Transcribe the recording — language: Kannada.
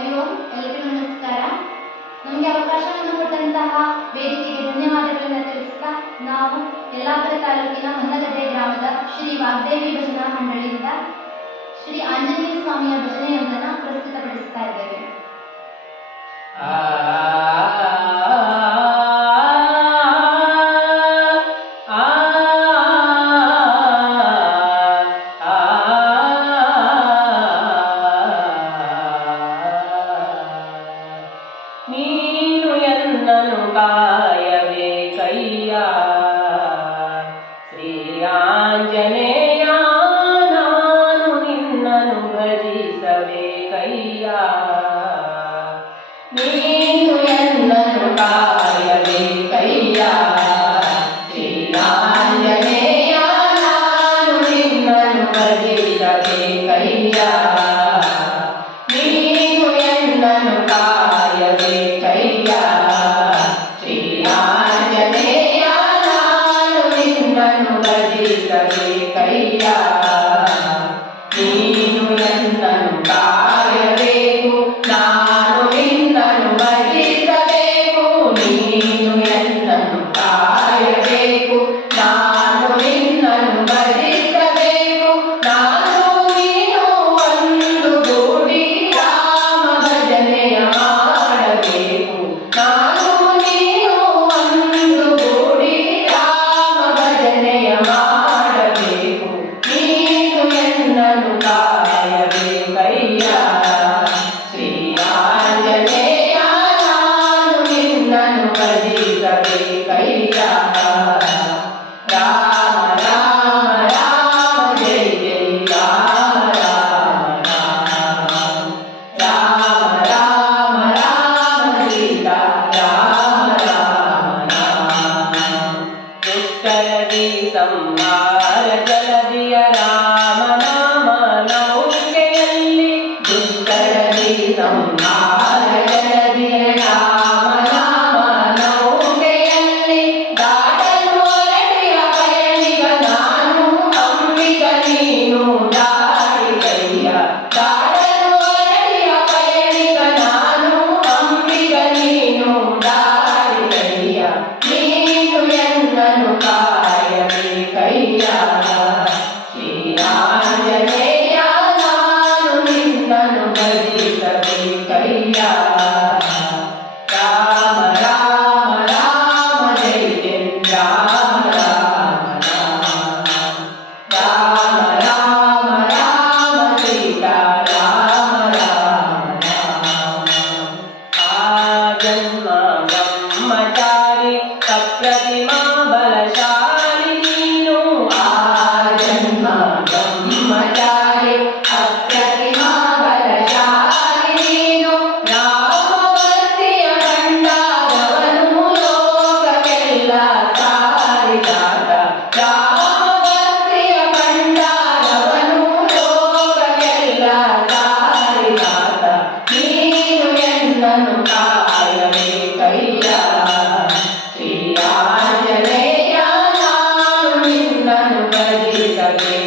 ಹರಿ ಓಂ. ಎಲ್ಲರಿಗೂ ನಮಸ್ಕಾರ. ನಮಗೆ ಅವಕಾಶವನ್ನು ಕೊಟ್ಟಂತಹ ವೇದಿಕೆಗೆ ಧನ್ಯವಾದಗಳನ್ನು ತಿಳಿಸುತ್ತಾ ನಾವು ಯಲ್ಲಾಪುರ ತಾಲೂಕಿನ ಹೊನ್ನಗದ್ದೆ ಗ್ರಾಮದ ಶ್ರೀ ವಾಗ್ದೇವಿ ಭಜನಾ ಮಂಡಳಿಯಿಂದ ಶ್ರೀ ಆಂಜನೇಯ ಸ್ವಾಮಿಯ ಭಜನೆಯೊಂದನ್ನು ಪ್ರಸ್ತುತಪಡಿಸ್ತಾ ಇದ್ದೇವೆ. ನೀನು ಎನ್ನನು ಕಾಯಬೇಕಯ್ಯ ಶ್ರೀ ಆಂಜನೇಯ, ನಾನು ನಿನ್ನನು ಭಜಿಸಬೇಕಯ್ಯ. ನೀನು ಎನ್ನನು ಕಾಯಬೇಕಯ್ಯ ಶ್ರೀ ಆಂಜನೇಯ, ನಾನು ನಿನ್ನನು ಭಜಿಸಬೇಕಯ್ಯ. ನೀನು ಎನ್ನನು ಕಾಯಬೇಕಯ್ಯ ಶ್ರೀ ಆಂಜನೇಯ, ನಾನು ನಿನ್ನನು ಭಜಿಸಬೇಕಯ್ಯ. ನೀನು ಎನ್ನನು ಕಾಯಬೇಕು, ನಾನು ನಿನ್ನನು ಭಜಿಸಬೇಕು. ನೀನು ಎನ್ನನು ಕಾಯಬೇಕು, ನಾನು ನಿನ್ನನು ಭಜಿಸಬೇಕು. ನಾನು ನೀನು ಒಂದು ಗೂಡಿ ರಾಮ ಭಜನೆಯ ಮಾಡಬೇಕು. ನಾನು ನೀನು ಒಂದು ಗೂಡಿ ರಾಮ ಭಜನೆಯ ಮಾಡಬೇಕು. ನೀನು ಎನ್ನನು ಕಾಯಬೇಕಯ್ಯ ಶ್ರೀ ಆಂಜನೇಯ, ನಾನು ನಿನ್ನನು ಭಜಿಸಬೇಕಯ್ಯ. ರಾಮ ರಾಮ ರಾಮ ಜಯ ಜಯ ರಾಮ ರಾಮ ರಾಮ ರಾಮ ರಾಮ ಸೀತಾ ರಾಮ ರಾಮ ರಾಮ. ದುಷ್ಟರದಿ ಸಂಹಾರ ಜಲದಿಯ ರಾಮ ನಾಮ ನೌಕೆಯಲ್ಲಿ. ದುಷ್ಟರದಿ ಸಂಹಾರ ಜಲದಿಯ ರಾಮ ನಾಮ ನೌಕೆಯಲ್ಲಿ. ದಾಟಲು ಹೊರಟಿಯ ಪಯಣಿಗ ನಾನು ಅಂಬಿಗ ನೀನು ದಾರಿಗಯ್ಯ. ದಾಟಲು ಹೊರಟಿಯ ಪಯಣಿಗ ನಾನು ಅಂಬಿಗ ನೀನು ದಾರಿಗಯ್ಯ. ನೀನು ಎನ್ನನು ಕಾಯಬೇಕಯ್ಯ ಶ್ರೀ ಆಂಜನೇಯ, ನಾನು ನಿನ್ನನು ಭಜಿಸಬೇಕಯ್ಯ. ರಾಮ ರಾಮ ರಾಮ ಜಯ ಜಯ ರಾಮ ರಾಮ ರಾಮ ರಾಮ ರಾಮ ಸೀತಾ ರಾಮ ರಾಮ ರಾಮ. ಆ ಜನ್ಮ ಬ್ರಹ್ಮಚಾರಿ ಅಪ್ರತಿಮಾ ಬಲಶಾಲಿ ನೀನು. ಆ ಜನ್ಮ ಬ್ರಹ್ಮಚಾರಿ ಅಪ್ರತಿಮಾ ಬಲಶಾಲಿ ನೀನು. ರಾಮಭಕ್ತಿಯ ಕಂಡಾದವನು ಲೋಕಕ್ಕೆಲ್ಲ ಸಾರಿದಾತ. ರಾಮಭಕ್ತಿಯ ಕಂಡಾದವನು ಲೋಕಕ್ಕೆಲ್ಲ ಸಾರಿದಾತ. ನೀನು ಎನ್ನನು ಕಾಯಬೇಕಯ್ಯ ಶ್ರೀ ಆಂಜನೇಯ, ನಾನು ನಿನ್ನನು ಭಜಿಸಬೇಕಯ್ಯ.